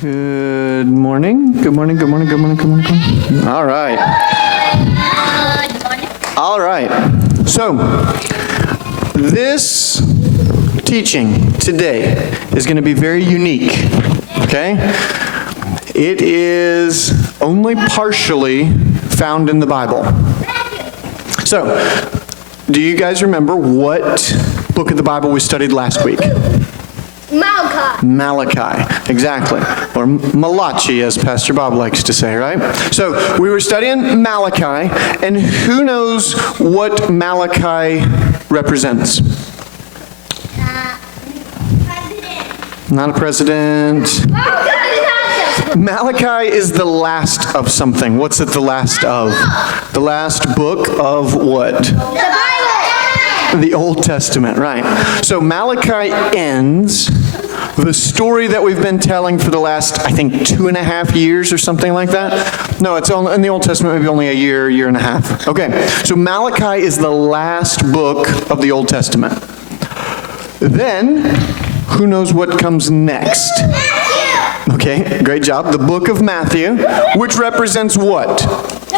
Good morning. Good morning. Good morning. Good morning. Good morning. Good morning. All right. All right. So, this teaching today is going to be very unique. Okay? It is only partially found in the Bible. So, do you guys remember what book of the Bible we studied last week? Malachi, exactly. Or Malachi, as Pastor Bob likes to say, right? So we were studying Malachi, and who knows what Malachi represents? Not a president. Malachi is the last of something. What's it the last of? The last book of what? The Bible. The Old Testament, right. So Malachi ends the story that we've been telling for the last, I think, 2.5 years or something like that. No, it's only, in the Old Testament, maybe only a year and a half. Okay, so Malachi is the last book of the Old Testament. Then, who knows what comes next? Okay, great job. The book of Matthew, which represents what?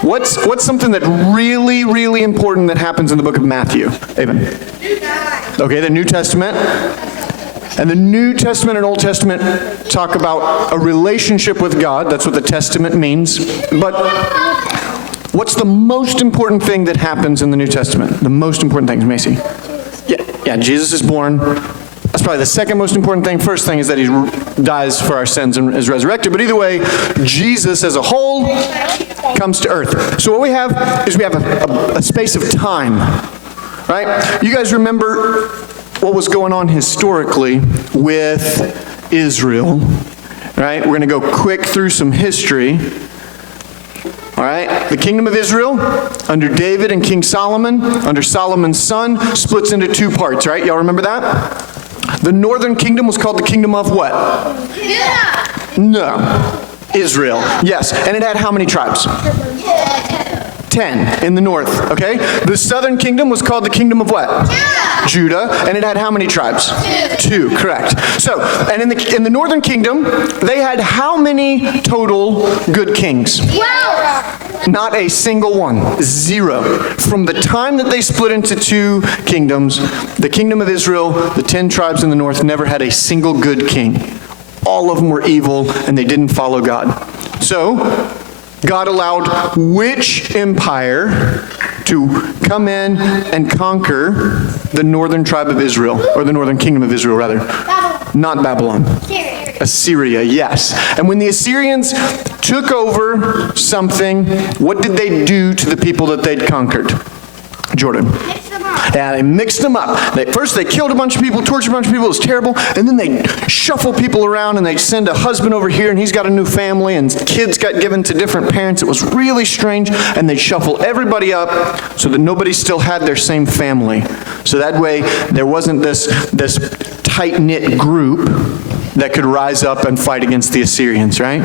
What's something that really, really important that happens in the book of Matthew? Evan? Okay, the New Testament. And the New Testament and Old Testament talk about a relationship with God. That's what the Testament means. But what's the most important thing that happens in the New Testament? The most important thing, Macy? Yeah, Jesus is born. That's probably the second most important thing. First thing is that he dies for our sins and is resurrected. But either way, Jesus as a whole comes to earth. So what we have is we have a space of time, right? You guys remember what was going on historically with Israel, right? We're going to go quick through some history. All right, the kingdom of Israel, under David and King Solomon, under Solomon's son, splits into two parts, right? Y'all remember that? The northern kingdom was called the kingdom of what? Yeah. No. Israel. Yes. And it had how many tribes? 10 in the north, okay? The southern kingdom was called the kingdom of what? Judah. And it had how many tribes? 2, correct. So, and in the northern kingdom, they had how many total good kings? 12. Not a single one. 0. From the time that they split into 2 kingdoms, the kingdom of Israel, the 10 tribes in the north, never had a single good king. All of them were evil, and they didn't follow God. So, God allowed which empire to come in and conquer the northern tribe of Israel, or the northern kingdom of Israel, rather? Not Babylon. Assyria, yes. And when the Assyrians took over something, what did they do to the people that they'd conquered? Jordan. Yeah, they mixed them up. First they killed a bunch of people, tortured a bunch of people, it was terrible, and then they shuffle people around and they send a husband over here and he's got a new family and kids got given to different parents. It was really strange, and they shuffle everybody up so that nobody still had their same family. So that way there wasn't this tight-knit group that could rise up and fight against the Assyrians, right?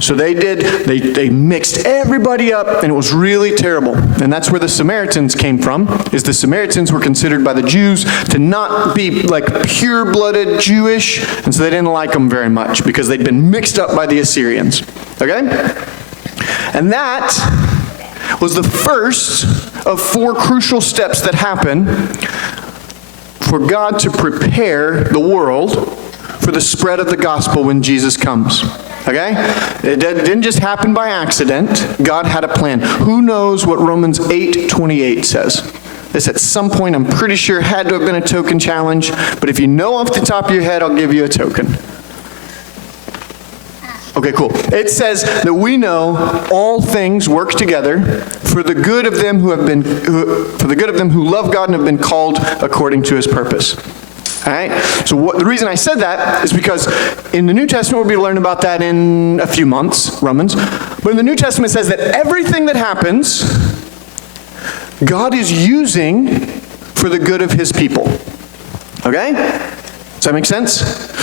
So they mixed everybody up, and it was really terrible. And that's where the Samaritans came from, is the Samaritans were considered by the Jews to not be like pure-blooded Jewish, and so they didn't like them very much because they'd been mixed up by the Assyrians. Okay? And that was the first of 4 crucial steps that happen for God to prepare the world for the spread of the gospel when Jesus comes. Okay? It didn't just happen by accident. God had a plan. Who knows what Romans 8:28 says? This at some point, I'm pretty sure, had to have been a token challenge, but if you know off the top of your head, I'll give you a token. Okay, cool. It says that we know all things work together for the good of them who love God and have been called according to his purpose. All right? So the reason I said that is because in the New Testament, we'll be learning about that in a few months, Romans. But in the New Testament, it says that everything that happens, God is using for the good of his people. Okay? Does that make sense?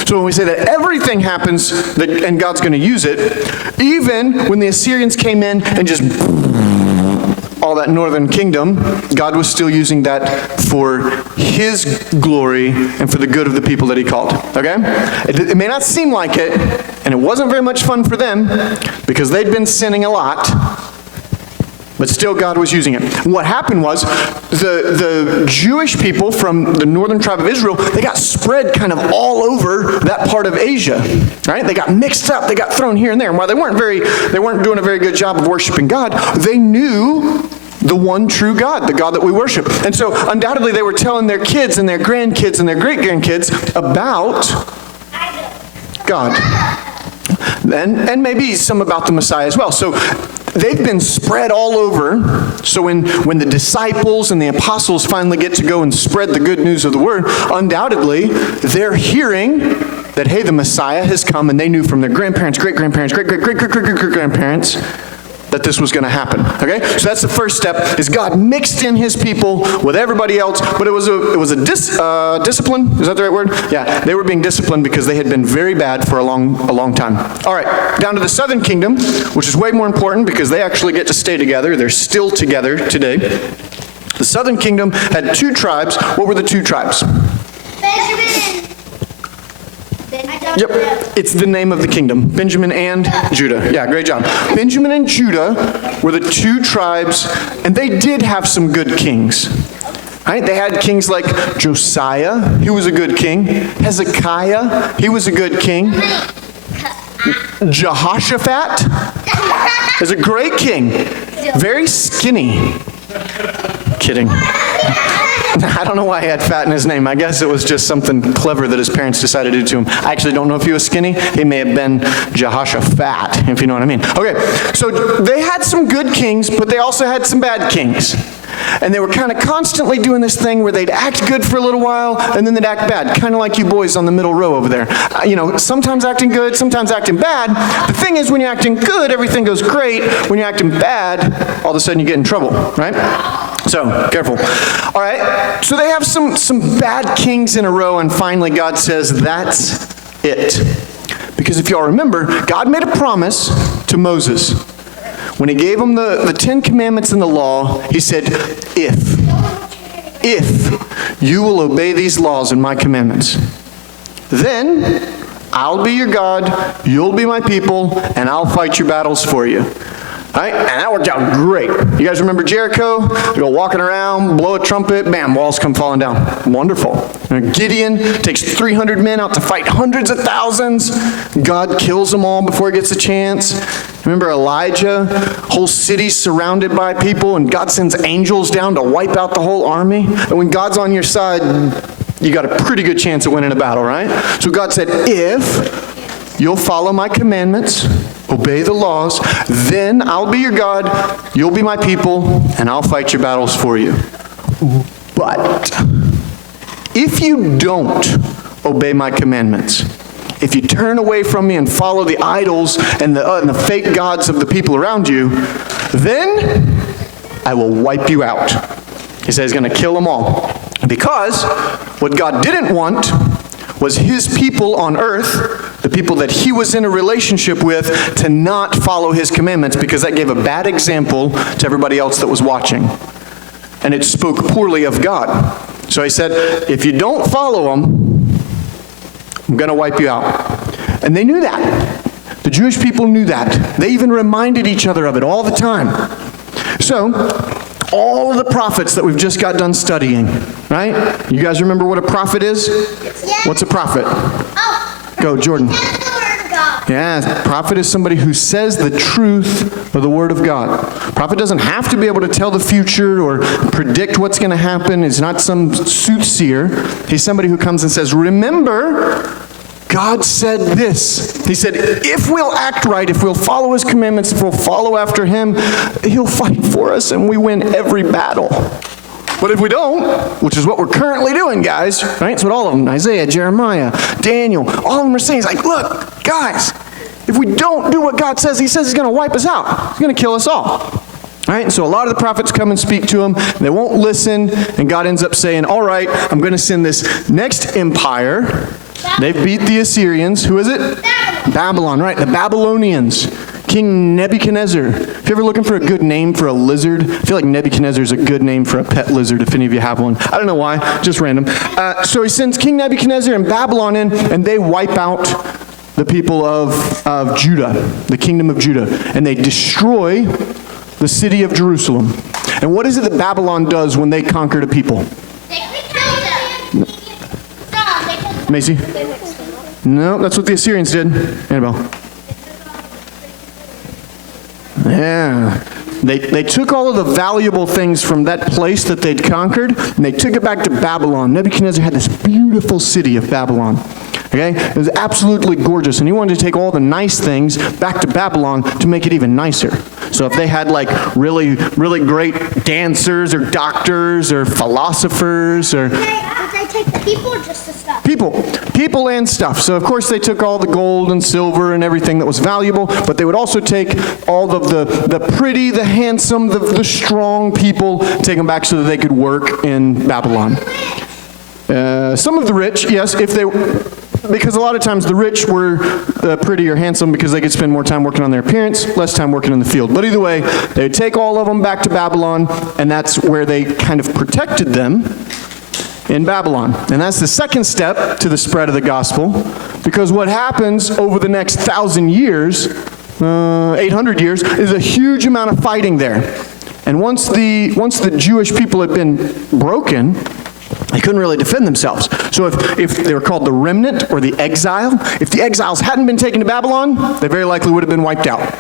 So when we say that everything happens and God's going to use it, even when the Assyrians came in and just all that northern kingdom, God was still using that for his glory and for the good of the people that he called. Okay? It may not seem like it, and it wasn't very much fun for them because they'd been sinning a lot, but still God was using it. What happened was the Jewish people from the northern tribe of Israel, they got spread kind of all over that part of Asia, right? They got mixed up, they got thrown here and there. And while they weren't doing a very good job of worshiping God, they knew the one true God, the God that we worship. And so undoubtedly they were telling their kids and their grandkids and their great-grandkids about God. And maybe some about the Messiah as well. So they've been spread all over. So when the disciples and the apostles finally get to go and spread the good news of the word, undoubtedly they're hearing that, hey, the Messiah has come, and they knew from their grandparents, great-grandparents, great-great-great-great-great-grandparents that this was going to happen. Okay? So that's the first step, is God mixed in his people with everybody else, but it was a discipline. Is that the right word? Yeah, they were being disciplined because they had been very bad for a long time. All right, down to the southern kingdom, which is way more important because they actually get to stay together. They're still together today. The southern kingdom had two tribes. What were the two tribes? Benjamin. Yep, it's the name of the kingdom. Benjamin and Judah. Yeah, great job. Benjamin and Judah were the two tribes, and they did have some good kings. Right? They had kings like Josiah, he was a good king. Hezekiah, he was a good king. Jehoshaphat is a great king. Very skinny. Kidding. I don't know why he had fat in his name. I guess it was just something clever that his parents decided to do to him. I actually don't know if he was skinny. He may have been Jehoshaphat, if you know what I mean. Okay, so they had some good kings, but they also had some bad kings. And they were kind of constantly doing this thing where they'd act good for a little while, and then they'd act bad. Kind of like you boys on the middle row over there. Sometimes acting good, sometimes acting bad. The thing is, when you're acting good, everything goes great. When you're acting bad, all of a sudden you get in trouble, right? So, careful. All right, so they have some bad kings in a row, and finally God says, that's it. Because if y'all remember, God made a promise to Moses. When he gave him the 10 Commandments and the law, he said, if you will obey these laws and my commandments, then I'll be your God, you'll be my people, and I'll fight your battles for you. Right? And that worked out great. You guys remember Jericho? They go walking around, blow a trumpet, bam, walls come falling down. Wonderful. And Gideon takes 300 men out to fight hundreds of thousands. God kills them all before he gets a chance. Remember Elijah? Whole city surrounded by people, and God sends angels down to wipe out the whole army. And when God's on your side, you got a pretty good chance of winning a battle, right? So God said, if you'll follow my commandments, obey the laws, then I'll be your God, you'll be my people, and I'll fight your battles for you. But if you don't obey my commandments, if you turn away from me and follow the idols and the fake gods of the people around you, then I will wipe you out. He said he's going to kill them all. Because what God didn't want was his people on earth, the people that he was in a relationship with, to not follow his commandments, because that gave a bad example to everybody else that was watching. And it spoke poorly of God. So he said, if you don't follow them, I'm going to wipe you out. And they knew that. The Jewish people knew that. They even reminded each other of it all the time. So, all of the prophets that we've just got done studying, right? You guys remember what a prophet is? Yes. What's a prophet? Oh. Go, Jordan. That's the word of God. Yeah, prophet is somebody who says the truth of the word of God. Prophet doesn't have to be able to tell the future or predict what's going to happen. He's not some soothsayer. He's somebody who comes and says, remember, God said this. He said, if we'll act right, if we'll follow his commandments, if we'll follow after him, he'll fight for us and we win every battle. But if we don't, which is what we're currently doing, guys, right? It's what all of them, Isaiah, Jeremiah, Daniel, all of them are saying. It's like, look, guys, if we don't do what God says, he says he's going to wipe us out. He's going to kill us all. All right, and so a lot of the prophets come and speak to him. They won't listen, and God ends up saying, all right, I'm going to send this next empire. They've beat the Assyrians. Who is it? Babylon. Babylon, right? The Babylonians King Nebuchadnezzar. If you're ever looking for a good name for a lizard, I feel like Nebuchadnezzar is a good name for a pet lizard if any of you have one. I don't know why, just random. So he sends King Nebuchadnezzar and Babylon in, and they wipe out the people of Judah, the kingdom of Judah, and they destroy the city of Jerusalem. And what is it that Babylon does when they conquer a people? They killed them. Macy? No, that's what the Assyrians did. Annabelle? Yeah. They took all of the valuable things from that place that they'd conquered, and they took it back to Babylon. Nebuchadnezzar had this beautiful city of Babylon. Okay? It was absolutely gorgeous, and he wanted to take all the nice things back to Babylon to make it even nicer. So if they had like really, really great dancers or doctors or philosophers or... Did they take the people or just the stuff? People and stuff. So of course they took all the gold and silver and everything that was valuable, but they would also take all of the pretty, the handsome, the strong people, take them back so that they could work in Babylon. Some of the rich, yes, because a lot of times the rich were pretty or handsome because they could spend more time working on their appearance, less time working in the field. But either way, they would take all of them back to Babylon, and that's where they kind of protected them in Babylon. And that's the second step to the spread of the gospel, because what happens over the next 1,000 years, 800 years, is a huge amount of fighting there. And once the Jewish people had been broken, they couldn't really defend themselves. So if they were called the remnant or the exile, if the exiles hadn't been taken to Babylon, they very likely would have been wiped out.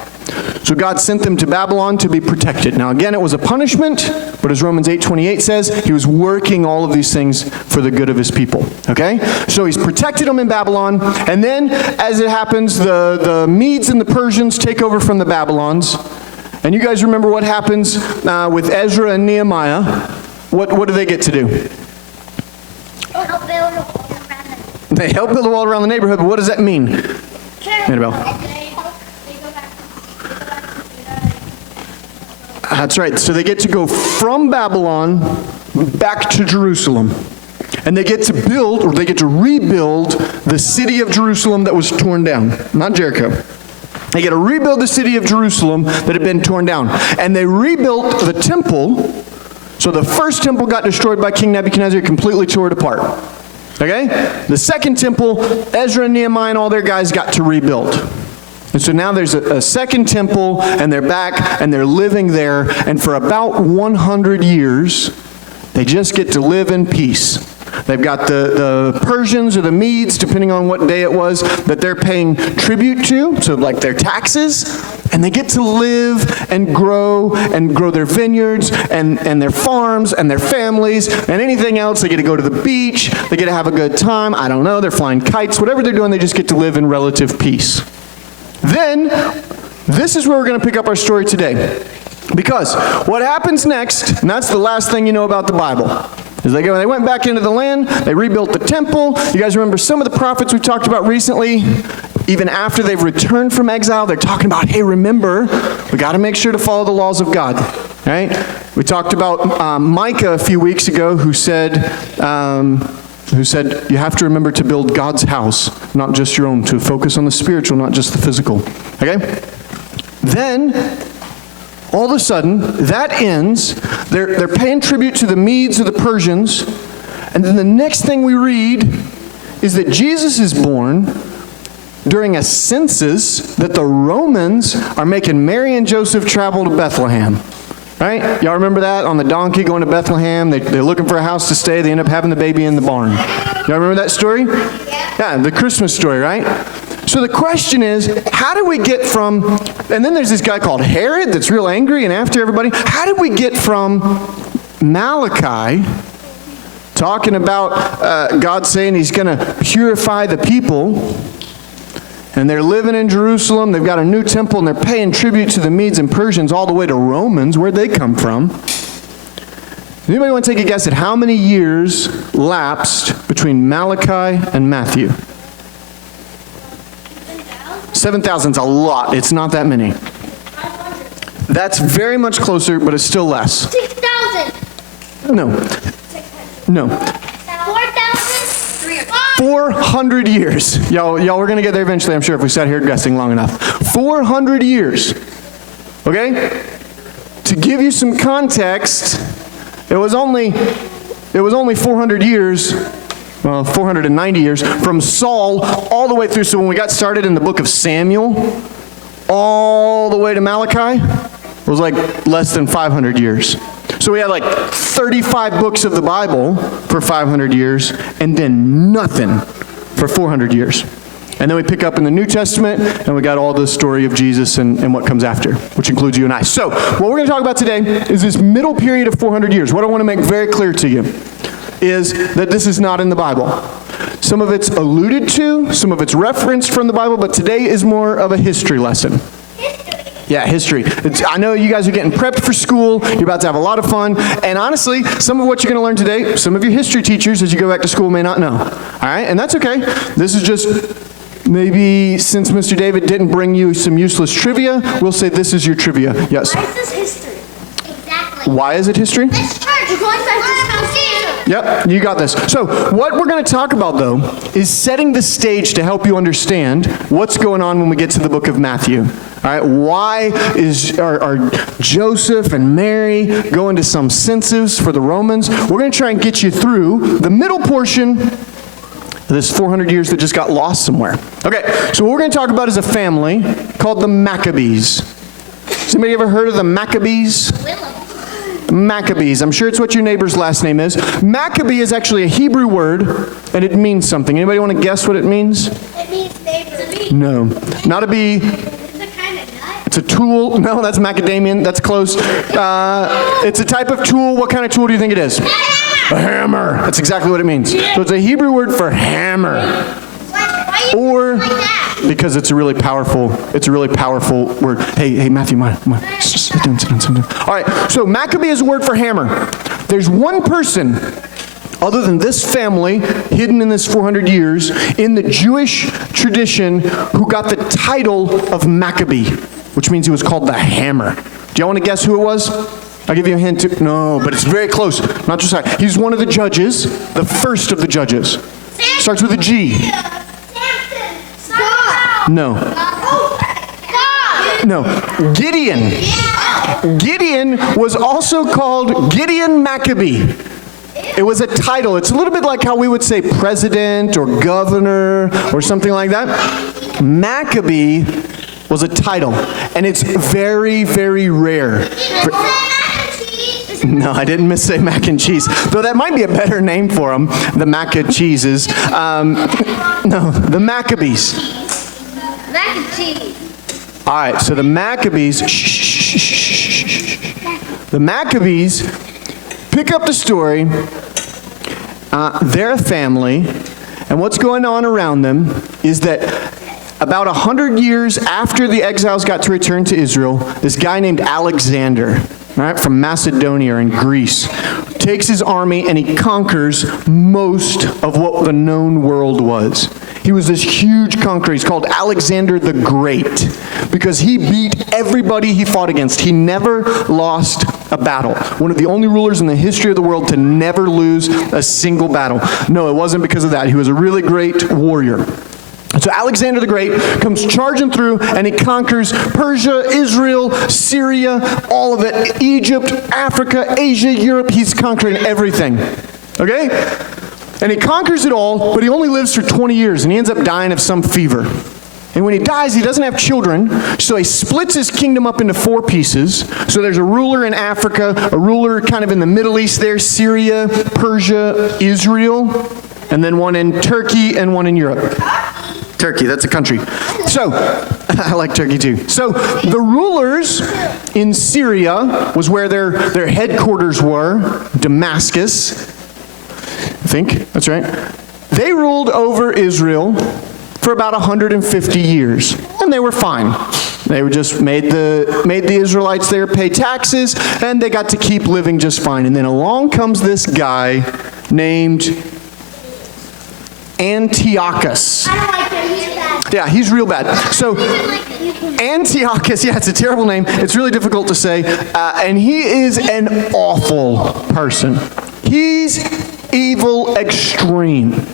So God sent them to Babylon to be protected. Now again, it was a punishment, but as Romans 8:28 says, he was working all of these things for the good of his people. Okay? So he's protected them in Babylon, and then as it happens, the Medes and the Persians take over from the Babylons. And you guys remember what happens with Ezra and Nehemiah. What do they get to do? Help build a wall around them. They help build a wall around the neighborhood, but what does that mean? Annabelle? That's right. So they get to go from Babylon back to Jerusalem. And they get to build, or they get to rebuild the city of Jerusalem that was torn down. Not Jericho. They get to rebuild the city of Jerusalem that had been torn down. And they rebuilt the temple. So the first temple got destroyed by King Nebuchadnezzar, completely tore it apart. Okay? The second temple, Ezra and Nehemiah and all their guys got to rebuild. And so now there's a second temple, and they're back, and they're living there, and for about 100 years, they just get to live in peace. They've got the Persians or the Medes, depending on what day it was, that they're paying tribute to, so like their taxes, and they get to live and grow their vineyards and their farms and their families and anything else. They get to go to the beach, they get to have a good time, I don't know, they're flying kites, whatever they're doing, they just get to live in relative peace. Then, this is where we're going to pick up our story today. Because what happens next, and that's the last thing you know about the Bible, is they went back into the land, they rebuilt the temple. You guys remember some of the prophets we talked about recently, even after they've returned from exile, they're talking about, hey, remember, we got to make sure to follow the laws of God. Right? We talked about Micah a few weeks ago, who said, you have to remember to build God's house, not just your own, to focus on the spiritual, not just the physical. Okay? Then, all of a sudden, that ends. They're paying tribute to the Medes or the Persians. And then the next thing we read is that Jesus is born during a census that the Romans are making Mary and Joseph travel to Bethlehem. Right? Y'all remember that? On the donkey going to Bethlehem. They're looking for a house to stay. They end up having the baby in the barn. Y'all remember that story? Yeah, the Christmas story, right? So the question is, how do we get from, and then there's this guy called Herod that's real angry and after everybody. How did we get from Malachi talking about God saying he's going to purify the people, and they're living in Jerusalem, they've got a new temple, and they're paying tribute to the Medes and Persians all the way to Romans? Where'd they come from? Anybody want to take a guess at how many years lapsed between Malachi and Matthew? 7,000's a lot. It's not that many. 500. That's very much closer, but it's still less. 6,000. No. 600. No. 4,000. 300. 400 years. Y'all, we're going to get there eventually, I'm sure, if we sat here guessing long enough. 400 years. Okay? To give you some context, it was only 400 years, well, 490 years, from Saul all the way through. So when we got started in the book of Samuel, all the way to Malachi, it was like less than 500 years. So we had like 35 books of the Bible for 500 years, and then nothing for 400 years. And then we pick up in the New Testament, and we got all the story of Jesus and what comes after, which includes you and I. So what we're going to talk about today is this middle period of 400 years. What I want to make very clear to you is that this is not in the Bible. Some of it's alluded to, some of it's referenced from the Bible, but today is more of a history lesson. Yeah, history. I know you guys are getting prepped for school. You're about to have a lot of fun. And honestly, some of what you're going to learn today, some of your history teachers as you go back to school may not know. All right? And that's okay. This is just maybe since Mr. David didn't bring you some useless trivia, we'll say this is your trivia. Yes? Why is this history? Exactly. Why is it history? This church, we're going back to Mount Caesar. Yep, you got this. So what we're going to talk about, though, is setting the stage to help you understand what's going on when we get to the book of Matthew. All right, why are Joseph and Mary going to some census for the Romans? We're going to try and get you through the middle portion of this 400 years that just got lost somewhere. Okay, so what we're going to talk about is a family called the Maccabees. Has anybody ever heard of the Maccabees? Maccabees. I'm sure it's what your neighbor's last name is. Maccabee is actually a Hebrew word, and it means something. Anybody want to guess what it means? It means neighbor. No, not a bee. Is it kind of nut? It's a tool. No, that's macadamian. That's close. It's a type of tool. What kind of tool do you think it is? A hammer. That's exactly what it means. So it's a Hebrew word for hammer. Why you Or like that? because it's a really powerful word. Hey, Matthew, come on. Sit down. All right, so Maccabee is a word for hammer. There's one person other than this family, hidden in this 400 years, in the Jewish tradition, who got the title of Maccabee, which means he was called the hammer. Do y'all want to guess who it was? I'll give you a hint. No, but it's very close. Not just that. He's one of the judges, the first of the judges. Starts with a G. No. No. Gideon. Gideon was also called Gideon Maccabee. It was a title. It's a little bit like how we would say president or governor or something like that. Maccabee was a title, and it's very, very rare. No, I didn't say mac and cheese, though that might be a better name for them, the mac and cheeses. No, the Maccabees. Mac and cheese. All right, so the Maccabees, the Maccabees pick up the story. They're a family, and what's going on around them is that about 100 years after the exiles got to return to Israel, this guy named Alexander, right, from Macedonia in Greece, takes his army and he conquers most of what the known world was. He was this huge conqueror. He's called Alexander the Great because he beat everybody he fought against. He never lost a battle. One of the only rulers in the history of the world to never lose a single battle. No, it wasn't because of that. He was a really great warrior. So Alexander the Great comes charging through and he conquers Persia, Israel, Syria, all of it, Egypt, Africa, Asia, Europe. He's conquering everything. Okay? And he conquers it all, but he only lives for 20 years and he ends up dying of some fever. And when he dies, he doesn't have children, so he splits his kingdom up into 4 pieces. So there's a ruler in Africa, a ruler kind of in the Middle East there, Syria, Persia, Israel, and then one in Turkey and one in Europe. Turkey, that's a country. So, I like Turkey too. So, the rulers in Syria was where their headquarters were, Damascus, I think, that's right. They ruled over Israel for about 150 years, and they were fine. They were just made the Israelites there pay taxes, and they got to keep living just fine. And then along comes this guy named Antiochus. I don't like him. He's bad. Yeah, he's real bad. So, Antiochus, yeah, it's a terrible name. It's really difficult to say. And he is an awful person. He's evil extreme.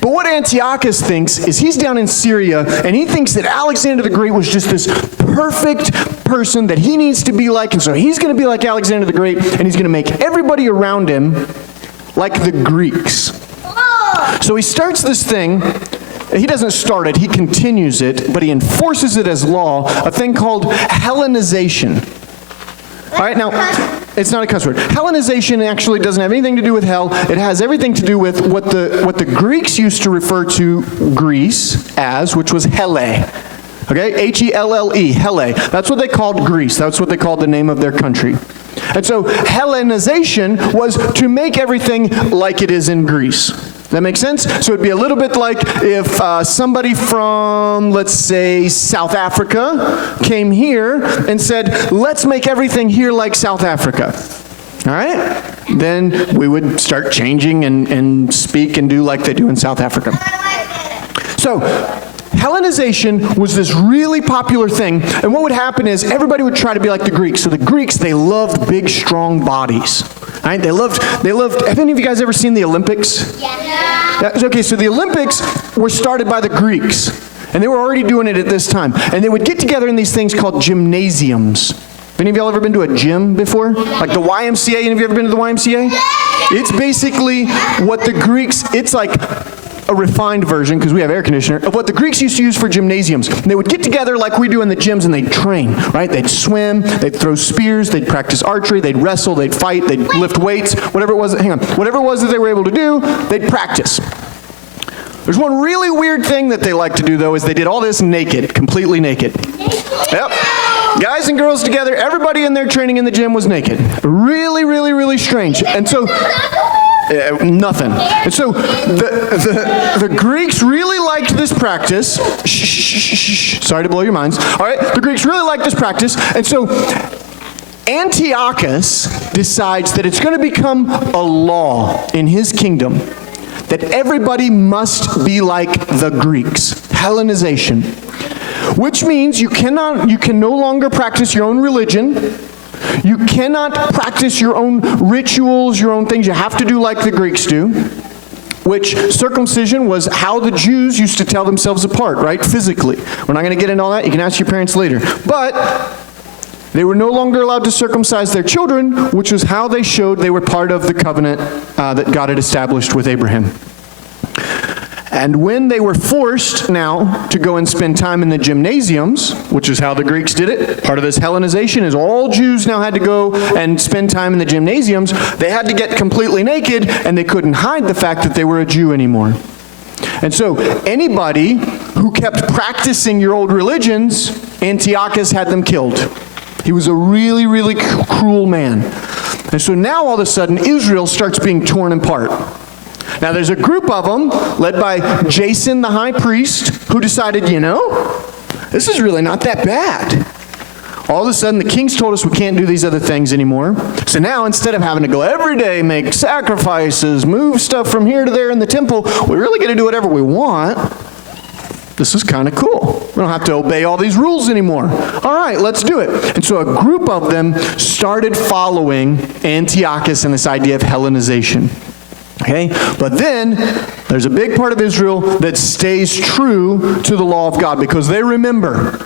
But what Antiochus thinks is he's down in Syria, and he thinks that Alexander the Great was just this perfect person that he needs to be like, and so he's going to be like Alexander the Great, and he's going to make everybody around him like the Greeks. So he starts this thing. He doesn't start it, he continues it, but he enforces it as law, a thing called Hellenization. All right, now, it's not a cuss word. Hellenization actually doesn't have anything to do with hell. It has everything to do with what the Greeks used to refer to Greece as, which was Helle. Okay, H-E-L-L-E, Helle. That's what they called Greece. That's what they called the name of their country. And so Hellenization was to make everything like it is in Greece. That makes sense? So it'd be a little bit like if somebody from, let's say, South Africa came here and said, let's make everything here like South Africa. All right? Then we would start changing and speak and do like they do in South Africa. So Hellenization was this really popular thing, and what would happen is everybody would try to be like the Greeks. So the Greeks, they loved big, strong bodies. Right? They loved, have any of you guys ever seen the Olympics? Yeah. Okay, so the Olympics were started by the Greeks, and they were already doing it at this time. And they would get together in these things called gymnasiums. Have any of y'all ever been to a gym before? Like the YMCA? Any of you ever been to the YMCA? It's basically what the Greeks, it's like a refined version, because we have air conditioner, of what the Greeks used to use for gymnasiums. And they would get together like we do in the gyms, and they'd train, right? They'd swim, they'd throw spears, they'd practice archery, they'd wrestle, they'd fight, they'd lift weights, whatever it was, whatever it was that they were able to do, they'd practice. There's one really weird thing that they like to do, though, is they did all this naked, completely naked. Yep. Guys and girls together, everybody in there training in the gym was naked. Really, really, really strange. And so nothing. And so the Greeks really liked this practice. Sorry to blow your minds. All right, the Greeks really liked this practice, and so Antiochus decides that it's going to become a law in his kingdom that everybody must be like the Greeks. Hellenization, which means you can no longer practice your own religion. You cannot practice your own rituals, your own things. You have to do like the Greeks do, which circumcision was how the Jews used to tell themselves apart, right? Physically. We're not going to get into all that. You can ask your parents later. But they were no longer allowed to circumcise their children, which was how they showed they were part of the covenant that God had established with Abraham. And when they were forced now to go and spend time in the gymnasiums, which is how the Greeks did it, part of this Hellenization is all Jews now had to go and spend time in the gymnasiums. They had to get completely naked, and they couldn't hide the fact that they were a Jew anymore. And so anybody who kept practicing your old religions, Antiochus had them killed. He was a really, really cruel man. And so now all of a sudden Israel starts being torn apart. Now there's a group of them, led by Jason the high priest, who decided, this is really not that bad. All of a sudden the king's told us we can't do these other things anymore. So now instead of having to go every day, make sacrifices, move stuff from here to there in the temple, we really get to do whatever we want. This is kind of cool. We don't have to obey all these rules anymore. All right, let's do it. And so a group of them started following Antiochus and this idea of Hellenization. Okay, but then there's a big part of Israel that stays true to the law of God because they remember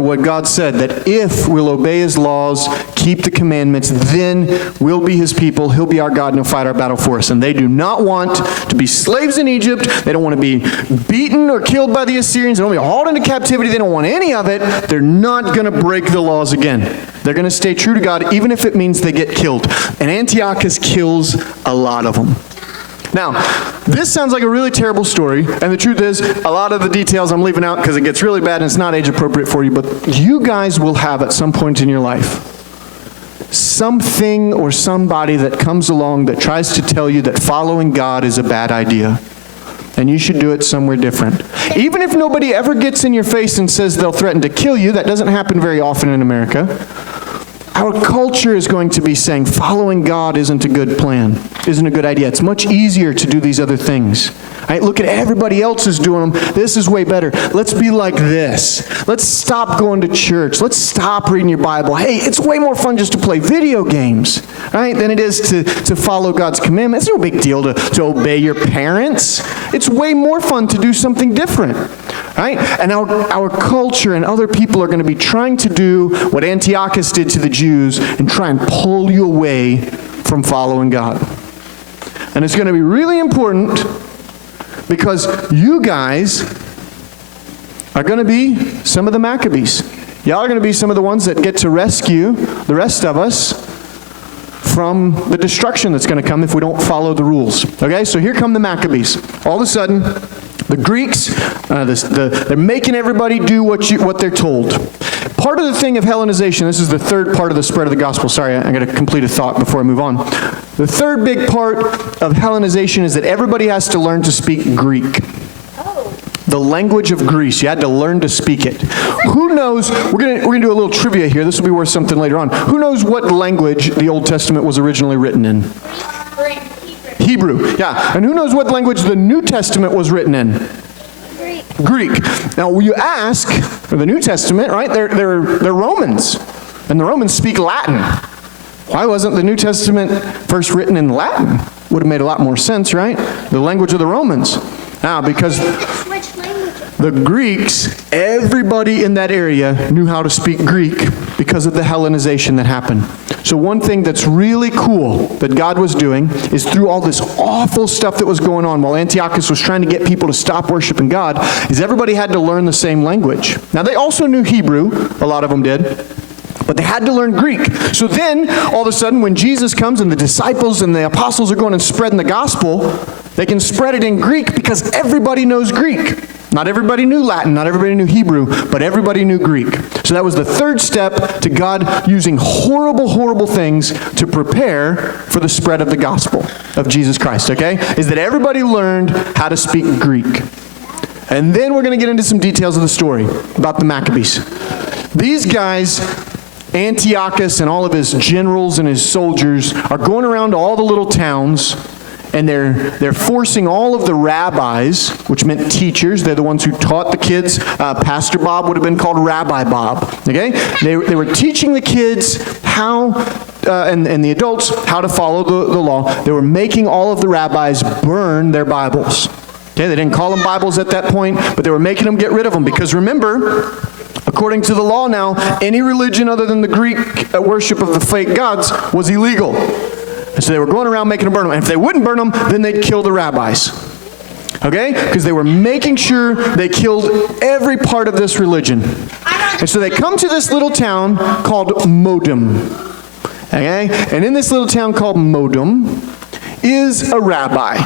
what God said, that if we'll obey his laws, keep the commandments, then we'll be his people, he'll be our God, and he'll fight our battle for us. And they do not want to be slaves in Egypt. They don't want to be beaten or killed by the Assyrians. They don't want to be hauled into captivity. They don't want any of it. They're not going to break the laws again. They're going to stay true to God, even if it means they get killed. And Antiochus kills a lot of them. Now, this sounds like a really terrible story, and the truth is, a lot of the details I'm leaving out because it gets really bad and it's not age appropriate for you, but you guys will have at some point in your life something or somebody that comes along that tries to tell you that following God is a bad idea, and you should do it somewhere different. Even if nobody ever gets in your face and says they'll threaten to kill you, that doesn't happen very often in America. Our culture is going to be saying following God isn't a good plan, isn't a good idea. It's much easier to do these other things. Right? Look at everybody else is doing them. This is way better. Let's be like this. Let's stop going to church. Let's stop reading your Bible. Hey, it's way more fun just to play video games, right, than it is to follow God's commandments. It's no big deal to obey your parents. It's way more fun to do something different. Right? And our culture and other people are going to be trying to do what Antiochus did to the Jews and try and pull you away from following God. And it's going to be really important because you guys are going to be some of the Maccabees. Y'all are going to be some of the ones that get to rescue the rest of us from the destruction that's going to come if we don't follow the rules. Okay, so here come the Maccabees. All of a sudden, the Greeks, they're making everybody do what they're told. Part of the thing of Hellenization, this is the third part of the spread of the gospel. Sorry, I got to complete a thought before I move on. The third big part of Hellenization is that everybody has to learn to speak Greek. The language of Greece. You had to learn to speak it. Who knows, we're gonna do a little trivia here. This will be worth something later on. Who knows what language the Old Testament was originally written in? Hebrew, yeah. And who knows what language the New Testament was written in? Greek. Now, you ask, for the New Testament, right, they're Romans. And the Romans speak Latin. Why wasn't the New Testament first written in Latin? Would have made a lot more sense, right? The language of the Romans. Now, because the Greeks, everybody in that area knew how to speak Greek because of the Hellenization that happened. So one thing that's really cool that God was doing is through all this awful stuff that was going on while Antiochus was trying to get people to stop worshiping God, is everybody had to learn the same language. Now they also knew Hebrew, a lot of them did, but they had to learn Greek. So then, all of a sudden, when Jesus comes and the disciples and the apostles are going and spreading the gospel, they can spread it in Greek because everybody knows Greek. Not everybody knew Latin, not everybody knew Hebrew, but everybody knew Greek. So that was the third step to God using horrible, horrible things to prepare for the spread of the gospel of Jesus Christ, okay? Is that everybody learned how to speak Greek. And then we're going to get into some details of the story about the Maccabees. These guys, Antiochus and all of his generals and his soldiers, are going around to all the little towns, and they're forcing all of the rabbis, which meant teachers. They're the ones who taught the kids. Pastor Bob would have been called Rabbi Bob. Okay? They were teaching the kids how, and the adults, how to follow the law. They were making all of the rabbis burn their Bibles. Okay? They didn't call them Bibles at that point, but they were making them get rid of them. Because remember, according to the law now, any religion other than the Greek worship of the fake gods was illegal. And so they were going around making them burn them. And if they wouldn't burn them, then they'd kill the rabbis. Okay? Because they were making sure they killed every part of this religion. And so they come to this little town called Modem. Okay? And in this little town called Modem is a rabbi.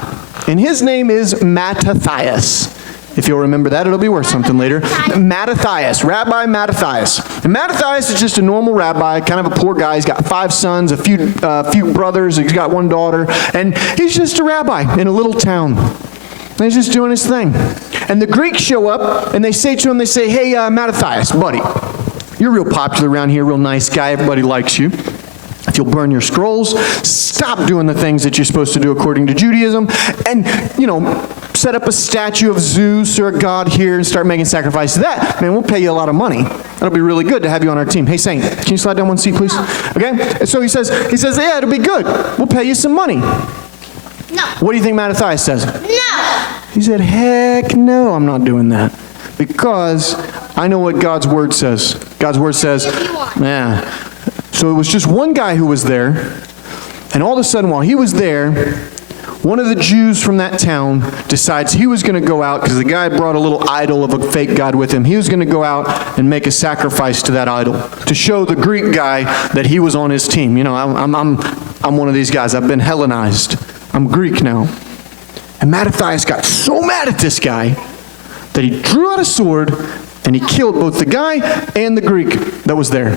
And his name is Mattathias. If you'll remember that, it'll be worth something later. Mattathias, Rabbi Mattathias. And Mattathias is just a normal rabbi, kind of a poor guy. He's got 5 sons, a few brothers. He's got 1 daughter. And he's just a rabbi in a little town. And he's just doing his thing. And the Greeks show up, and they say to him, hey, Mattathias, buddy, you're real popular around here, real nice guy. Everybody likes you. If you'll burn your scrolls, stop doing the things that you're supposed to do according to Judaism, and, set up a statue of Zeus or a god here and start making sacrifices to that, man, we'll pay you a lot of money. That'll be really good to have you on our team. Hey, Saint, can you slide down 1 seat, please? Okay? And so he says, yeah, it'll be good. We'll pay you some money. No. What do you think Mattathias says? No. He said, heck no, I'm not doing that. Because I know what God's word says. God's word says, yeah. So it was just one guy who was there, and all of a sudden while he was there, one of the Jews from that town decides he was going to go out, because the guy brought a little idol of a fake god with him. He was going to go out and make a sacrifice to that idol to show the Greek guy that he was on his team. I'm one of these guys. I've been Hellenized. I'm Greek now. And Mattathias got so mad at this guy that he drew out a sword and he killed both the guy and the Greek that was there.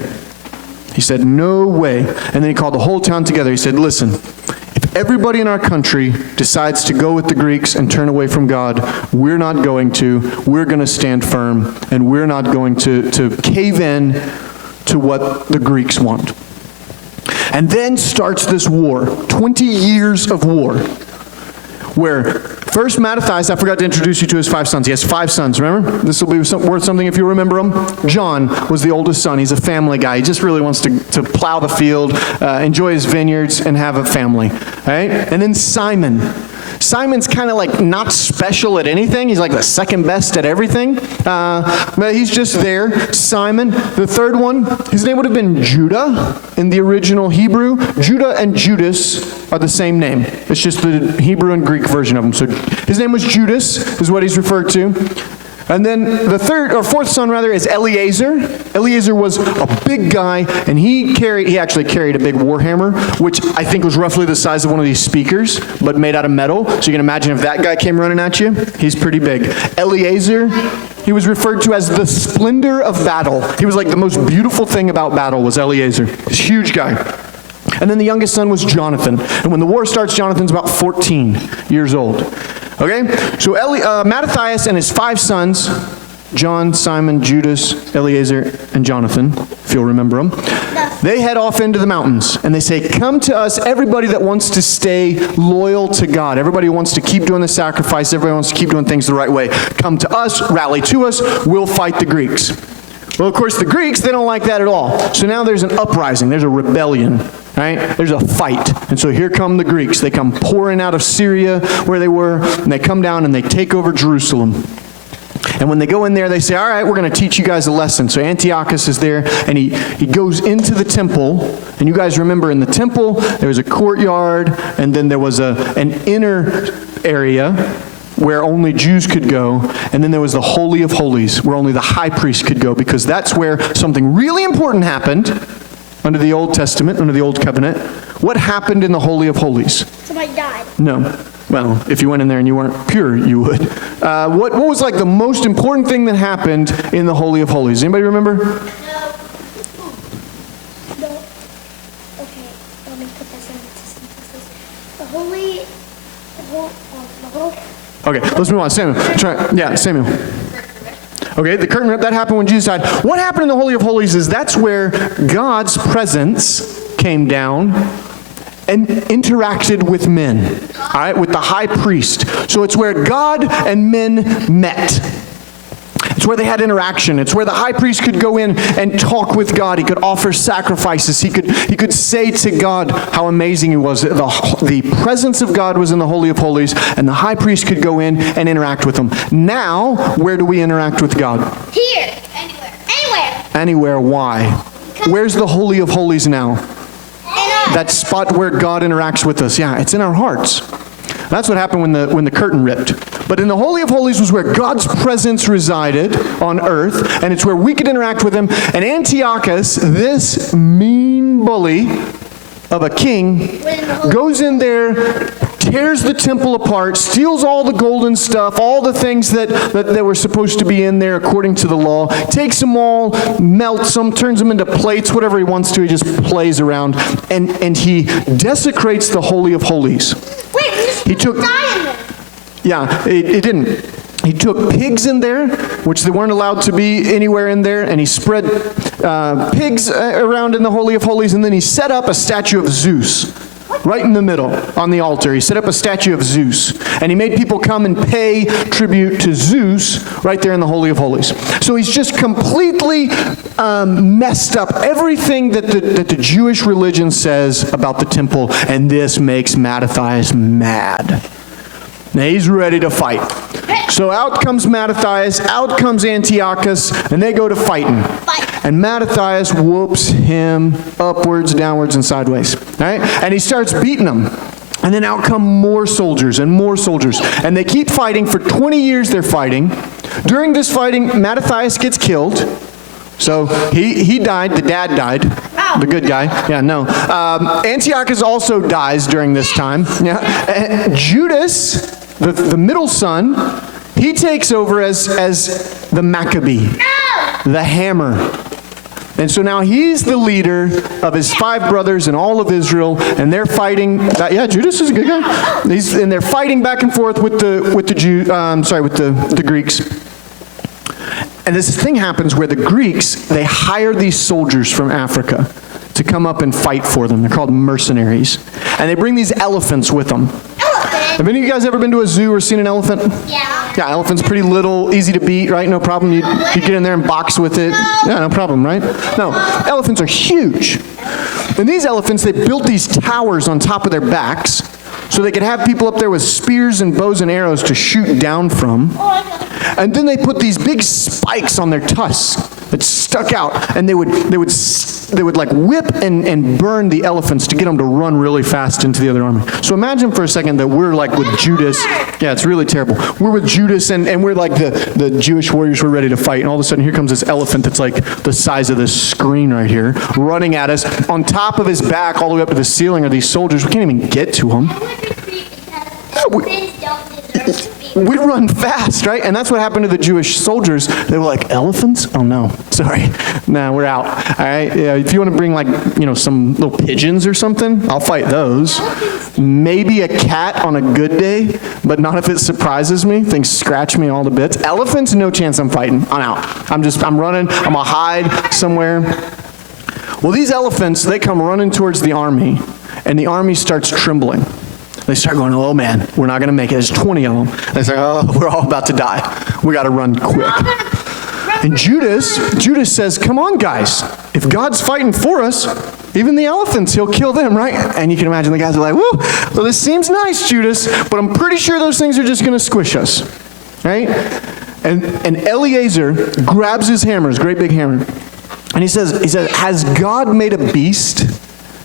He said, no way. And then he called the whole town together. He said, listen, if everybody in our country decides to go with the Greeks and turn away from God, we're not going to. We're going to stand firm, and we're not going to cave in to what the Greeks want. And then starts this war, 20 years of war, where first Mattathias, I forgot to introduce you to his 5 sons. He has 5 sons, remember? This will be worth something if you remember them. John was the oldest son. He's a family guy. He just really wants to plow the field, enjoy his vineyards, and have a family. All right? And then Simon. Simon's kind of like not special at anything. He's like the second best at everything. But he's just there. Simon. The third one, his name would have been Judah in the original Hebrew. Judah and Judas are the same name. It's just the Hebrew and Greek version of them. So his name was Judas, is what he's referred to. And then the fourth son is Eliezer. Eliezer was a big guy, and he actually carried a big war hammer, which I think was roughly the size of one of these speakers, but made out of metal. So you can imagine if that guy came running at you, he's pretty big. Eliezer, he was referred to as the splendor of battle. He was like the most beautiful thing about battle was Eliezer. This huge guy. And then the youngest son was Jonathan. And when the war starts, Jonathan's about 14 years old. Okay? So Mattathias and his 5 sons, John, Simon, Judas, Eliezer, and Jonathan, if you'll remember them, they head off into the mountains. And they say, come to us, everybody that wants to stay loyal to God. Everybody who wants to keep doing the sacrifice. Everybody wants to keep doing things the right way. Come to us, rally to us, we'll fight the Greeks. Well, of course, the Greeks, they don't like that at all. So now there's an uprising. There's a rebellion, right? There's a fight. And so here come the Greeks. They come pouring out of Syria where they were, and they come down and they take over Jerusalem. And when they go in there, they say, all right, we're going to teach you guys a lesson. So Antiochus is there, and he goes into the temple. And you guys remember in the temple, there was a courtyard, and then there was an inner area where only Jews could go, and then there was the Holy of Holies, where only the high priest could go, because that's where something really important happened under the Old Testament, under the Old Covenant. What happened in the Holy of Holies? Somebody died. No. Well, if you went in there and you weren't pure, you would. What was like the most important thing that happened in the Holy of Holies? Anybody remember? No. Okay, let me put this in synthesis. The holy. Okay, let's move on. Samuel. Samuel. Okay, the curtain rip, that happened when Jesus died. What happened in the Holy of Holies is that's where God's presence came down and interacted with men, all right, with the high priest. So it's where God and men met. It's where they had interaction. It's where the high priest could go in and talk with God. He could offer sacrifices. He could say to God how amazing he was. The presence of God was in the Holy of Holies, and the high priest could go in and interact with him. Now, where do we interact with God? Here. Anywhere. Anywhere. Why? Where's the Holy of Holies now? That spot where God interacts with us. Yeah, it's in our hearts. That's what happened when the curtain ripped. But in the Holy of Holies was where God's presence resided on earth, and it's where we could interact with him. And Antiochus, this mean bully of a king, goes in there, tears the temple apart, steals all the golden stuff, all the things that were supposed to be in there according to the law, takes them all, melts them, turns them into plates, whatever he wants to. He just plays around, and he desecrates the Holy of Holies. He took, yeah, it didn't. He took pigs in there, which they weren't allowed to be anywhere in there, and he spread pigs around in the Holy of Holies, and then he set up a statue of Zeus right in the middle on the altar. He set up a statue of Zeus, and he made people come and pay tribute to Zeus right there in the Holy of Holies. So he's just completely messed up everything that the Jewish religion says about the temple, and this makes Mattathias mad. Now he's ready to fight. So out comes Mattathias, out comes Antiochus, and they go to fighting. And Mattathias whoops him upwards, downwards, and sideways. Right? And he starts beating them. And then out come more soldiers and more soldiers. And they keep fighting. For 20 years they're fighting. During this fighting, Mattathias gets killed. So he died, the dad died, the good guy. Yeah, no. Antiochus also dies during this time. Yeah. Judas, the middle son, he takes over as the Maccabee, the hammer. And so now he's the leader of his 5 brothers and all of Israel, and they're fighting. Yeah, Judas is a good guy. And they're fighting back and forth with the Greeks. And this thing happens where the Greeks, they hire these soldiers from Africa to come up and fight for them. They're called mercenaries. And they bring these elephants with them. Have any of you guys ever been to a zoo or seen an elephant? Yeah. Yeah, elephant's pretty little, easy to beat, right? No problem. You get in there and box with it. Yeah, no problem, right? No, elephants are huge. And these elephants, they built these towers on top of their backs so they could have people up there with spears and bows and arrows to shoot down from. And then they put these big spikes on their tusks that stuck out, and they would like whip and burn the elephants to get them to run really fast into the other army. So imagine for a second that we're like with Judas. Yeah, it's really terrible. We're with Judas, and we're like the Jewish warriors. We're ready to fight, and all of a sudden here comes this elephant that's like the size of this screen right here, running at us. On top of his back, all the way up to the ceiling, are these soldiers. We can't even get to them. We run fast, right? And that's what happened to the Jewish soldiers. They were like, elephants? Oh no, sorry. Nah, we're out. All right, yeah, if you want to bring like, some little pigeons or something, I'll fight those. Maybe a cat on a good day, but not if it surprises me. Things scratch me all to bits. Elephants, no chance I'm fighting. I'm out. I'm running. I'm gonna hide somewhere. Well, these elephants, they come running towards the army, and the army starts trembling. They start going, oh man, we're not going to make it. There's 20 of them. They say, oh, we're all about to die. We got to run quick. And Judas says, come on, guys. If God's fighting for us, even the elephants, he'll kill them, right? And you can imagine the guys are like, woo, well, this seems nice, Judas, but I'm pretty sure those things are just going to squish us, right? And Eliezer grabs his hammer, his great big hammer, and he says, has God made a beast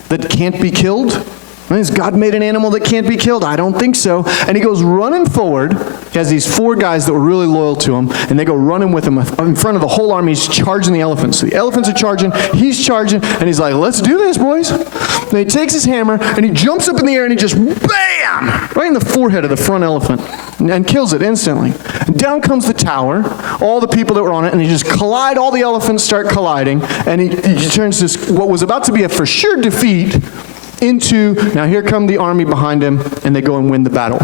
that can't be killed? Has God made an animal that can't be killed? I don't think so. And he goes running forward. He has these 4 guys that were really loyal to him, and they go running with him in front of the whole army. He's charging the elephants. So the elephants are charging, he's charging, and he's like, let's do this, boys. And he takes his hammer, and he jumps up in the air, and he just, bam, right in the forehead of the front elephant, and kills it instantly. And down comes the tower, all the people that were on it, and they just collide. All the elephants start colliding, and he turns this, what was about to be a for sure defeat, into, now here come the army behind him, and they go and win the battle.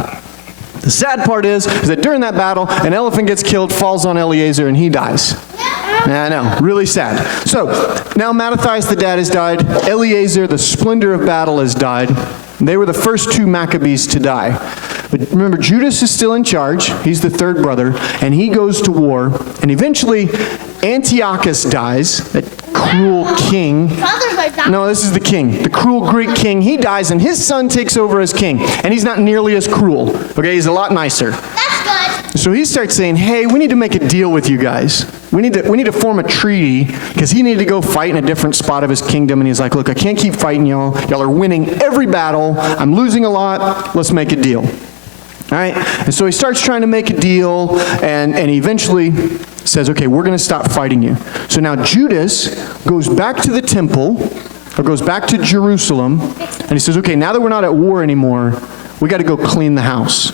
The sad part is that during that battle, an elephant gets killed, falls on Eliezer, and he dies. I know, really sad. So, now Mattathias the dad has died. Eliezer, the splendor of battle, has died. They were the first 2 Maccabees to die. But remember, Judas is still in charge. He's the 3rd brother, and he goes to war, and eventually Antiochus dies, that cruel king. No, this is the king, the cruel Greek king. He dies, and his son takes over as king, and he's not nearly as cruel. Okay, he's a lot nicer. That's good. So he starts saying, hey, we need to make a deal with you guys. We need to form a treaty, because he needed to go fight in a different spot of his kingdom, and he's like, look, I can't keep fighting y'all. Y'all are winning every battle. I'm losing a lot. Let's make a deal. All right? And so he starts trying to make a deal, and he eventually says, okay, we're going to stop fighting you. So now Judas goes back to the temple, or goes back to Jerusalem, and he says, okay, now that we're not at war anymore, we got to go clean the house.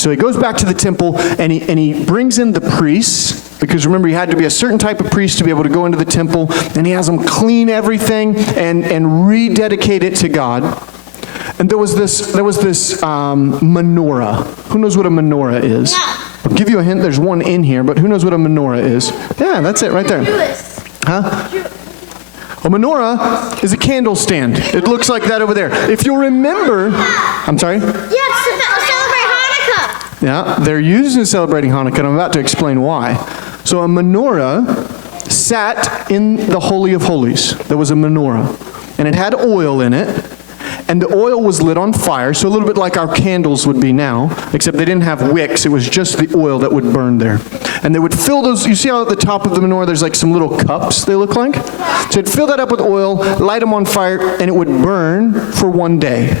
So he goes back to the temple, and he brings in the priests, because remember, he had to be a certain type of priest to be able to go into the temple, and he has them clean everything and rededicate it to God. And there was this menorah. Who knows what a menorah is? I'll give you a hint. There's one in here, but who knows what a menorah is? Yeah, that's it right there. Huh? A menorah is a candle stand. It looks like that over there. If you'll remember, I'm sorry? Yes, celebrate Hanukkah. Yeah, they're used in celebrating Hanukkah, and I'm about to explain why. So a menorah sat in the Holy of Holies. There was a menorah, and it had oil in it. And the oil was lit on fire, so a little bit like our candles would be now, except they didn't have wicks. It was just the oil that would burn there. And they would fill those, you see how at the top of the menorah there's like some little cups they look like? So they'd fill that up with oil, light them on fire, and it would burn for 1 day.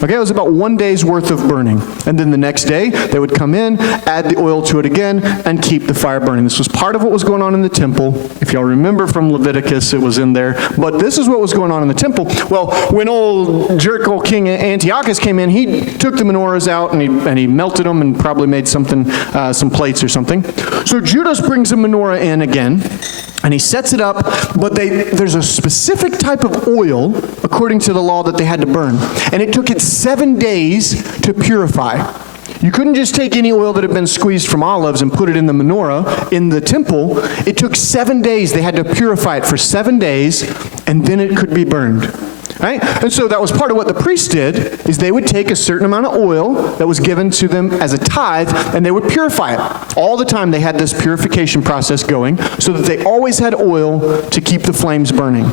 Okay, it was about 1 day's worth of burning. And then the next day, they would come in, add the oil to it again, and keep the fire burning. This was part of what was going on in the temple. If y'all remember from Leviticus, it was in there. But this is what was going on in the temple. Well, when old King Antiochus came in, he took the menorahs out, and he melted them and probably made something, some plates or something. So Judas brings the menorah in again, and he sets it up, but there's a specific type of oil, according to the law, that they had to burn. And it took it 7 days to purify. You couldn't just take any oil that had been squeezed from olives and put it in the menorah in the temple. It took 7 days. They had to purify it for 7 days, and then it could be burned. Right? And so that was part of what the priests did, is they would take a certain amount of oil that was given to them as a tithe, and they would purify it. All the time they had this purification process going, so that they always had oil to keep the flames burning.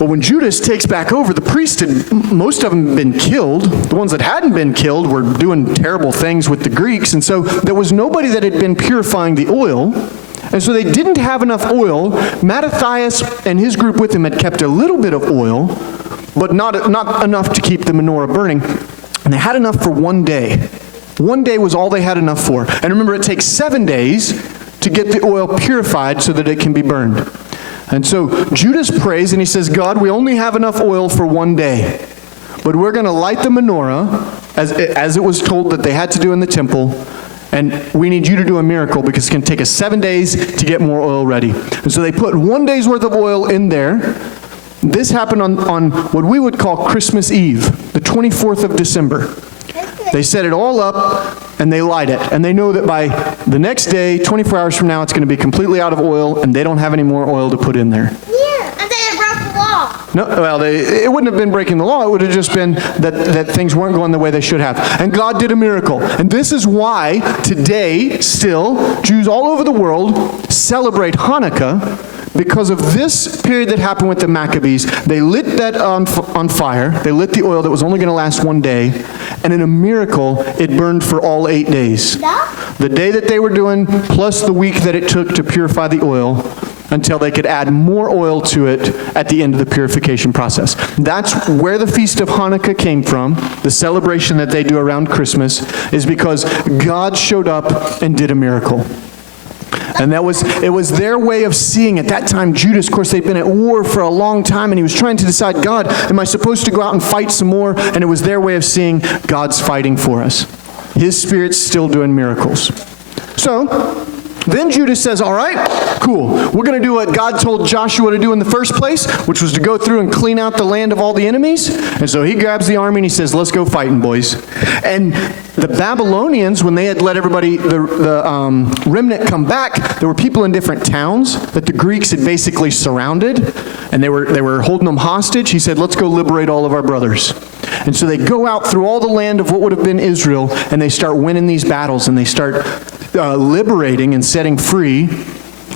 But when Judas takes back over, the priests most of them had been killed. The ones that hadn't been killed were doing terrible things with the Greeks, and so there was nobody that had been purifying the oil. And so they didn't have enough oil. Mattathias and his group with him had kept a little bit of oil, but not enough to keep the menorah burning. And they had enough for one day. One day was all they had enough for. And remember, it takes 7 days to get the oil purified so that it can be burned. And so Judas prays and he says, God, we only have enough oil for one day, but we're going to light the menorah as it was told that they had to do in the temple. And we need you to do a miracle because it's going to take us 7 days to get more oil ready. And so they put 1 day's worth of oil in there. This happened on what we would call Christmas Eve, the 24th of December. They set it all up and they light it. And they know that by the next day, 24 hours from now, it's going to be completely out of oil and they don't have any more oil to put in there. Yeah, and they broke the law. No, well, it wouldn't have been breaking the law. It would have just been that things weren't going the way they should have. And God did a miracle. And this is why today, still, Jews all over the world celebrate Hanukkah, because of this period that happened with the Maccabees. They lit that on fire. They lit the oil that was only going to last 1 day. And in a miracle, it burned for all 8 days. The day that they were doing, plus the week that it took to purify the oil, until they could add more oil to it at the end of the purification process. That's where the Feast of Hanukkah came from. The celebration that they do around Christmas is because God showed up and did a miracle. And it was their way of seeing at that time. Judas, of course, they'd been at war for a long time, and he was trying to decide, God, am I supposed to go out and fight some more? And it was their way of seeing God's fighting for us. His Spirit's still doing miracles. So then Judas says, all right, cool. We're going to do what God told Joshua to do in the first place, which was to go through and clean out the land of all the enemies. And so he grabs the army and he says, let's go fighting, boys. And the Babylonians, when they had let everybody, the remnant come back, there were people in different towns that the Greeks had basically surrounded, and they were holding them hostage. He said, let's go liberate all of our brothers. And so they go out through all the land of what would have been Israel, and they start winning these battles, and they start liberating and setting free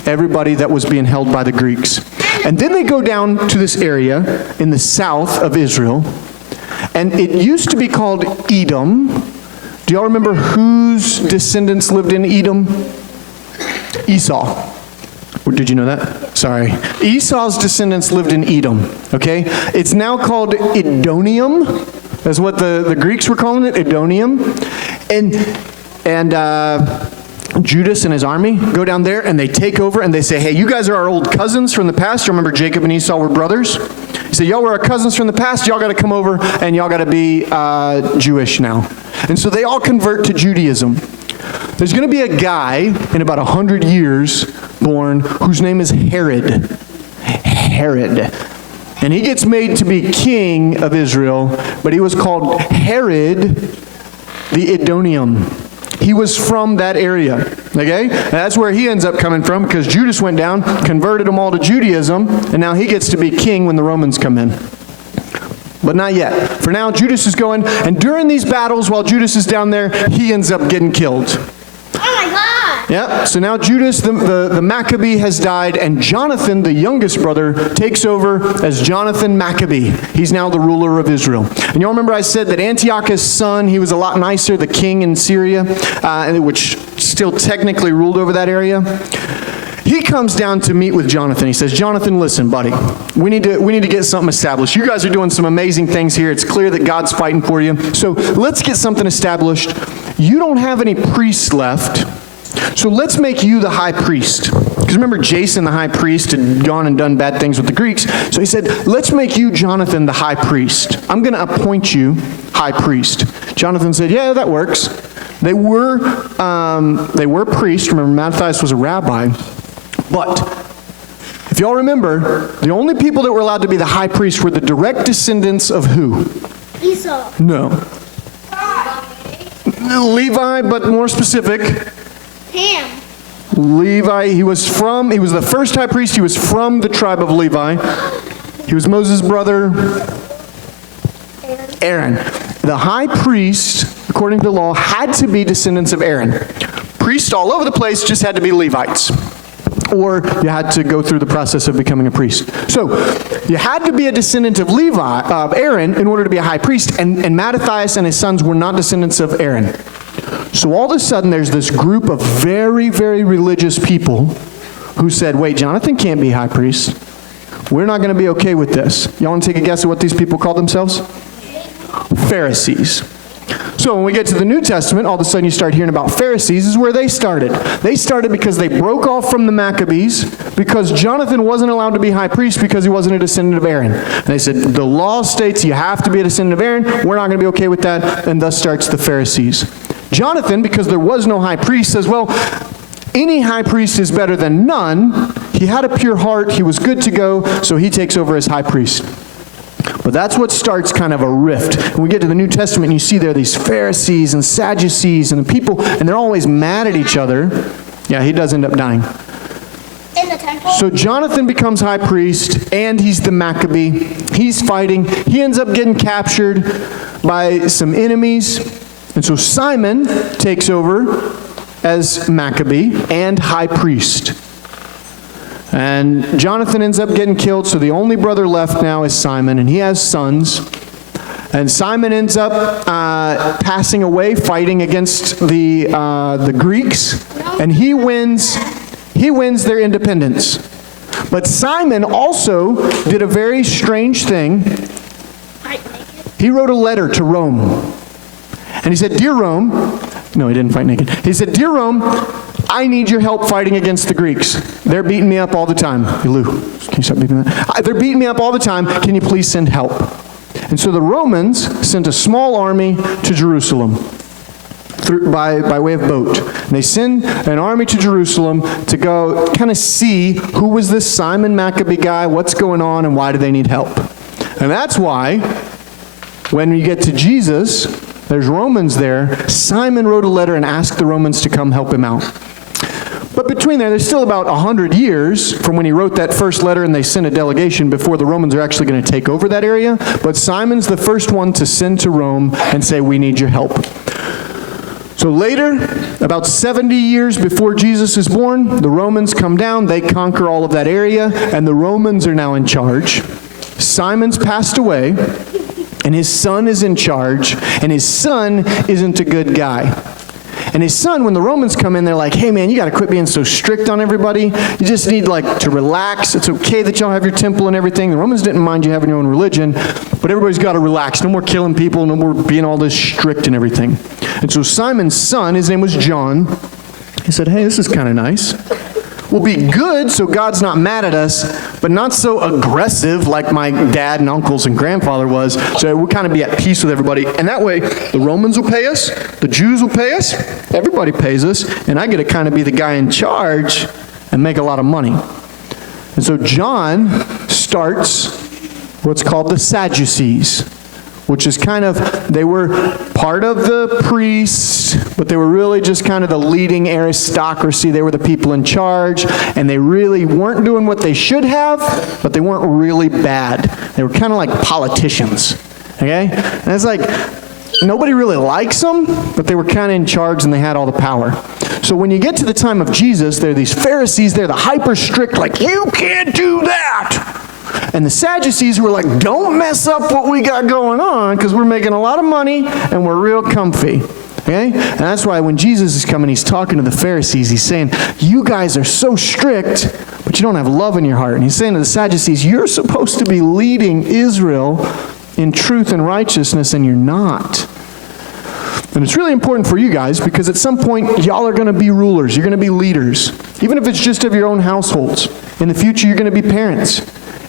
everybody that was being held by the Greeks. And then they go down to this area in the south of Israel, and it used to be called Edom. Do y'all remember whose descendants lived in Edom? Esau. Did you know that? Sorry. Esau's descendants lived in Edom, okay? It's now called Idonium. That's what the Greeks were calling it, Idonium. And Judas and his army go down there and they take over and they say, hey, you guys are our old cousins from the past. You remember Jacob and Esau were brothers? He said, y'all were our cousins from the past. Y'all got to come over and y'all got to be Jewish now. And so they all convert to Judaism. There's going to be a guy in about 100 years born whose name is Herod. Herod. And he gets made to be king of Israel, but he was called Herod the Idonium. He was from that area, okay? And that's where he ends up coming from, because Judas went down, converted them all to Judaism, and now he gets to be king when the Romans come in. But not yet. For now, Judas is going, and during these battles, while Judas is down there, he ends up getting killed. Oh my God! Yeah, so now Judas, the Maccabee, has died, and Jonathan, the youngest brother, takes over as Jonathan Maccabee. He's now the ruler of Israel. And y'all remember I said that Antiochus' son, he was a lot nicer, the king in Syria, which still technically ruled over that area. He comes down to meet with Jonathan. He says, Jonathan, listen, buddy, we need to get something established. You guys are doing some amazing things here. It's clear that God's fighting for you. So let's get something established. You don't have any priests left, so let's make you the high priest. Because remember, Jason, the high priest, had gone and done bad things with the Greeks. So he said, let's make you, Jonathan, the high priest. I'm going to appoint you high priest. Jonathan said, yeah, that works. They were priests. Remember, Mattathias was a rabbi. But if y'all remember, the only people that were allowed to be the high priest were the direct descendants of who? Esau. No. Levi, but more specific. Ham. Levi, he was the first high priest. He was from the tribe of Levi. He was Moses' brother, Aaron. The high priest, according to the law, had to be descendants of Aaron. Priests all over the place just had to be Levites. Or you had to go through the process of becoming a priest. So you had to be a descendant of Aaron in order to be a high priest, and Mattathias and his sons were not descendants of Aaron. So all of a sudden there's this group of very, very religious people who said, wait, Jonathan can't be high priest. We're not going to be okay with this. Y'all want to take a guess at what these people called themselves? Pharisees. So when we get to the New Testament, all of a sudden you start hearing about Pharisees. This is where they started. They started because they broke off from the Maccabees, because Jonathan wasn't allowed to be high priest because he wasn't a descendant of Aaron. And they said, the law states you have to be a descendant of Aaron. We're not going to be okay with that. And thus starts the Pharisees. Jonathan, because there was no high priest, says, well, any high priest is better than none. He had a pure heart. He was good to go. So he takes over as high priest. But that's what starts kind of a rift. When we get to the New Testament, you see there are these Pharisees and Sadducees and the people, and they're always mad at each other. Yeah, he does end up dying. In the temple? So Jonathan becomes high priest, and he's the Maccabee. He's fighting. He ends up getting captured by some enemies. And so Simon takes over as Maccabee and high priest. And Jonathan ends up getting killed, so the only brother left now is Simon, and he has sons. And Simon ends up passing away, fighting against the Greeks, and he wins their independence. But Simon also did a very strange thing. He wrote a letter to Rome. And he said, Dear Rome, no, he didn't fight naked. He said, Dear Rome, I need your help fighting against the Greeks. They're beating me up all the time. Hey, Lou, can you stop beating that? They're beating me up all the time. Can you please send help? And so the Romans sent a small army to Jerusalem by way of boat. And they send an army to Jerusalem to go kind of see who was this Simon Maccabee guy, what's going on, and why do they need help. And that's why when you get to Jesus, there's Romans there. Simon wrote a letter and asked the Romans to come help him out. But between there's still about 100 years from when he wrote that first letter and they sent a delegation before the Romans are actually going to take over that area. But Simon's the first one to send to Rome and say, we need your help. So later, about 70 years before Jesus is born, the Romans come down, they conquer all of that area, and the Romans are now in charge. Simon's passed away, and his son is in charge, and his son isn't a good guy. And his son, when the Romans come in, they're like, hey man, you got to quit being so strict on everybody. You just need to relax. It's okay that y'all have your temple and everything. The Romans didn't mind you having your own religion, but everybody's got to relax. No more killing people, no more being all this strict and everything. And so Simon's son, his name was John, he said, hey, this is kind of nice. We'll be good so God's not mad at us, but not so aggressive like my dad and uncles and grandfather was, so we'll kind of be at peace with everybody. And that way, the Romans will pay us, the Jews will pay us, everybody pays us, and I get to kind of be the guy in charge and make a lot of money. And so John starts what's called the Sadducees, which is kind of, they were part of the priests, but they were really just kind of the leading aristocracy. They were the people in charge, and they really weren't doing what they should have, but they weren't really bad. They were kind of like politicians, okay? And it's like, nobody really likes them, but they were kind of in charge and they had all the power. So when you get to the time of Jesus, there are these Pharisees, they're the hyper strict, like, you can't do that. And the Sadducees were like, don't mess up what we got going on because we're making a lot of money and we're real comfy. Okay? And that's why when Jesus is coming, he's talking to the Pharisees. He's saying, you guys are so strict, but you don't have love in your heart. And he's saying to the Sadducees, you're supposed to be leading Israel in truth and righteousness, and you're not. And it's really important for you guys because at some point, y'all are going to be rulers. You're going to be leaders. Even if it's just of your own households. In the future, you're going to be parents.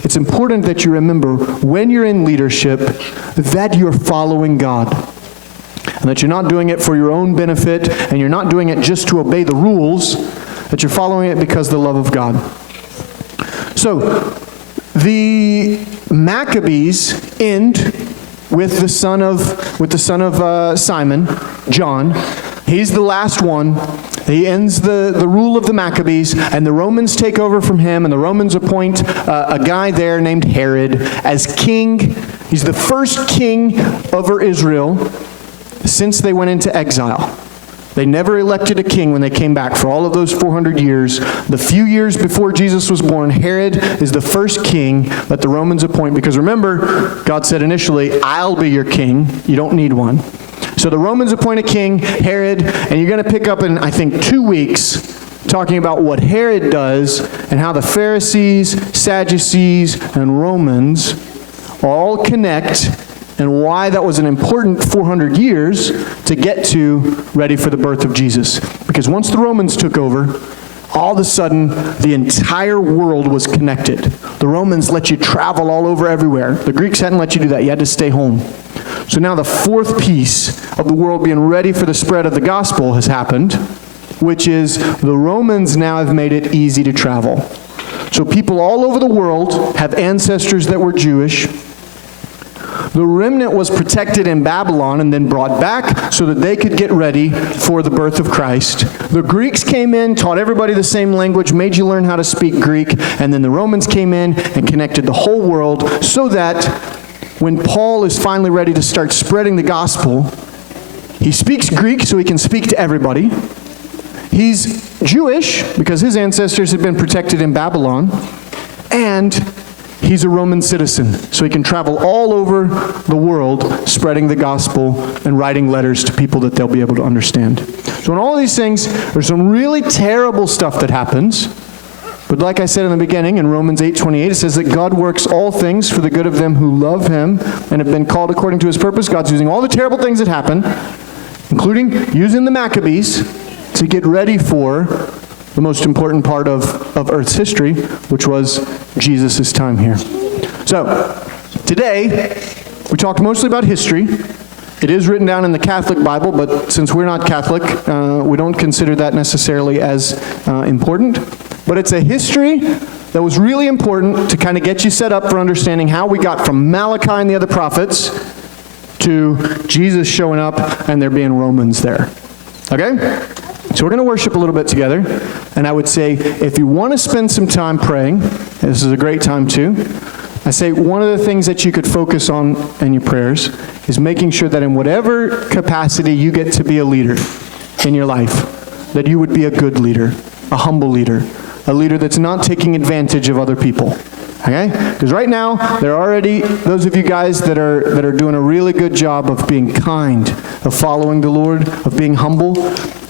It's important that you remember when you're in leadership that you're following God. And that you're not doing it for your own benefit and you're not doing it just to obey the rules, that you're following it because of the love of God. So, the Maccabees end with the son of Simon, John. He's the last one. He ends the rule of the Maccabees, and the Romans take over from him, and the Romans appoint a guy there named Herod as king. He's the first king over Israel since they went into exile. They never elected a king when they came back for all of those 400 years. The few years before Jesus was born, Herod is the first king that the Romans appoint, because remember, God said initially, I'll be your king. You don't need one. So the Romans appoint a king, Herod, and you're going to pick up in, I think, 2 weeks talking about what Herod does and how the Pharisees, Sadducees, and Romans all connect, and why that was an important 400 years to get to ready for the birth of Jesus. Because once the Romans took over, all of a sudden, the entire world was connected. The Romans let you travel all over everywhere. The Greeks hadn't let you do that. You had to stay home. So now the fourth piece of the world being ready for the spread of the gospel has happened, which is the Romans now have made it easy to travel. So people all over the world have ancestors that were Jewish. The remnant was protected in Babylon and then brought back so that they could get ready for the birth of Christ. The Greeks came in, taught everybody the same language, made you learn how to speak Greek, and then the Romans came in and connected the whole world so that when Paul is finally ready to start spreading the gospel, he speaks Greek so he can speak to everybody. He's Jewish because his ancestors had been protected in Babylon, and he's a Roman citizen, so he can travel all over the world spreading the gospel and writing letters to people that they'll be able to understand. So in all of these things, there's some really terrible stuff that happens. But like I said in the beginning, in Romans 8:28, it says that God works all things for the good of them who love him and have been called according to his purpose. God's using all the terrible things that happen, including using the Maccabees, to get ready for the most important part of Earth's history, which was Jesus' time here. So, today, we talked mostly about history. It is written down in the Catholic Bible, but since we're not Catholic, we don't consider that necessarily as important. But it's a history that was really important to kind of get you set up for understanding how we got from Malachi and the other prophets to Jesus showing up and there being Romans there. Okay? So we're going to worship a little bit together, and I would say if you want to spend some time praying, this is a great time too. I say one of the things that you could focus on in your prayers is making sure that in whatever capacity you get to be a leader in your life, that you would be a good leader, a humble leader, a leader that's not taking advantage of other people. Okay? Because right now, there are already those of you guys that are doing a really good job of being kind, of following the Lord, of being humble.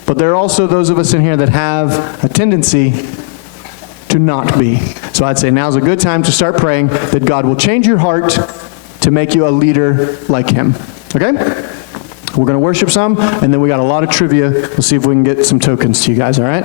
But there are also those of us in here that have a tendency to not be. So I'd say now's a good time to start praying that God will change your heart to make you a leader like him. Okay? We're going to worship some, and then we got a lot of trivia. We'll see if we can get some tokens to you guys, all right?